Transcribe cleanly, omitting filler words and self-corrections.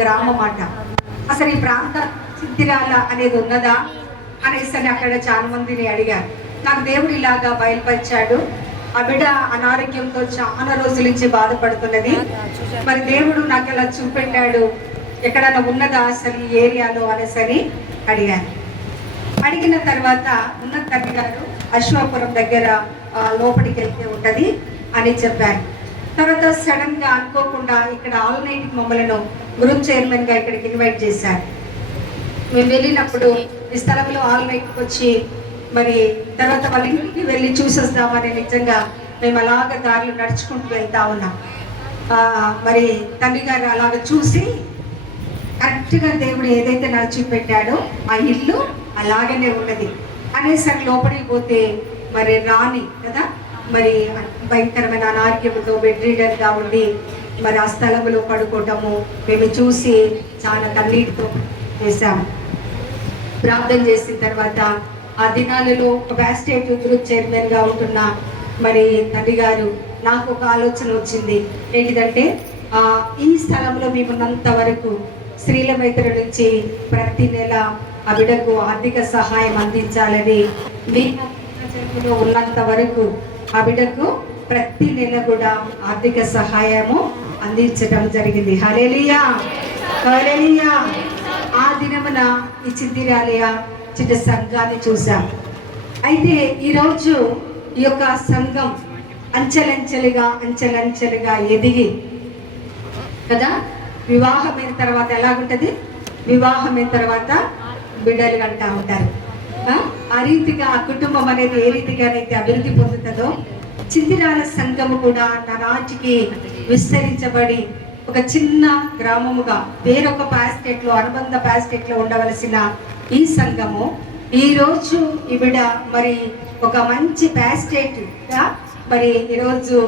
గ్రామం అట. అసలు ఈ ప్రాంత చిత్తిరాల అనేది ఉన్నదా అనేసి అక్కడ చాలా మందిని అడిగారు. నాకు దేవుడు ఇలాగా బయలుపరిచాడు, ఆ బిడ్డ అనారోగ్యంతో చాలా రోజుల నుంచి బాధపడుతున్నది, మరి దేవుడు నాకు ఇలా చూపెట్టాడు, ఎక్కడన్నా ఉన్నదా అసలు ఈ ఏరియాలో అనేసి అడిగాను. అడిగిన తర్వాత ఉన్న తల్లి గారు అశ్వాపురం దగ్గర లోపలికి వెళ్తే ఉంటది అని చెప్పారు. తర్వాత సడన్ గా అనుకోకుండా ఇక్కడ ఆల్ నైట్ మమ్మల్ని గ్రూప్ చైర్మన్ గా ఇక్కడికి ఇన్వైట్ చేశారు. మేము వెళ్ళినప్పుడు ఈ స్థలంలో ఆల్ నైట్కి వచ్చి మరి తర్వాత వాళ్ళ ఇంటికి వెళ్ళి చూసేద్దామని నిజంగా మేము అలాగ దారిలో నడుచుకుంటూ వెళ్తా ఉన్నాం. మరి తండ్రి గారు అలాగ చూసి కరెక్ట్గా దేవుడు ఏదైతే నాకు చూపెట్టాడో ఆ ఇల్లు అలాగనే ఉన్నది అనేసి లోపలికి పోతే మరి రాణి కదా, మరి భయంకరమైన అనారోగ్యంతో బెడ్ రీడర్గా ఉండి మరి ఆ స్థలంలో పడుకోవటము మేము చూసి చాలా కన్నీటితో చేశాము. ప్రార్థన చేసిన తర్వాత ఆ దినాలలో ఒక బ్యాస్టేట్ గ్రూప్ చైర్మన్గా ఉంటున్న మరి తండ్రి గారు నాకు ఒక ఆలోచన వచ్చింది. ఏంటిదంటే ఈ స్థలంలో మేమున్నంత వరకు స్త్రీల మైత్రి నుంచి ప్రతి నెల ఆ బిడ్డకు ఆర్థిక సహాయం అందించాలని, మేము ఉన్నంత వరకు ఆ బిడ్డకు ప్రతి నెల కూడా ఆర్థిక సహాయము అందించడం జరిగింది. హల్లెలూయా, హల్లెలూయా. ఆ దినమున ఈ చిత్తిరాలయ చిన్న సంఘాన్ని చూసాం. అయితే ఈరోజు ఈ యొక్క సంఘం అంచెలంచెలుగా ఎదిగి కదా, వివాహమైన తర్వాత ఎలాగుంటుంది, వివాహమైన తర్వాత బిడ్డలు అంటా ఉంటారు. ఆ రీతిగా ఆ కుటుంబం అనేది ఏ రీతిగానైతే అభివృద్ధి పొందుతుందో చిత్తిరాల సంఘము కూడా నానాటికి విస్తరించబడి ఒక చిన్న గ్రామముగా వేరొక ప్యాస్టేట్లో అనుబంధ ప్యాస్టేట్లో ఉండవలసిన ఈ సంఘము ఈరోజు ఈవిడ మరి ఒక మంచి ప్యాస్టేట్గా మరి ఈరోజు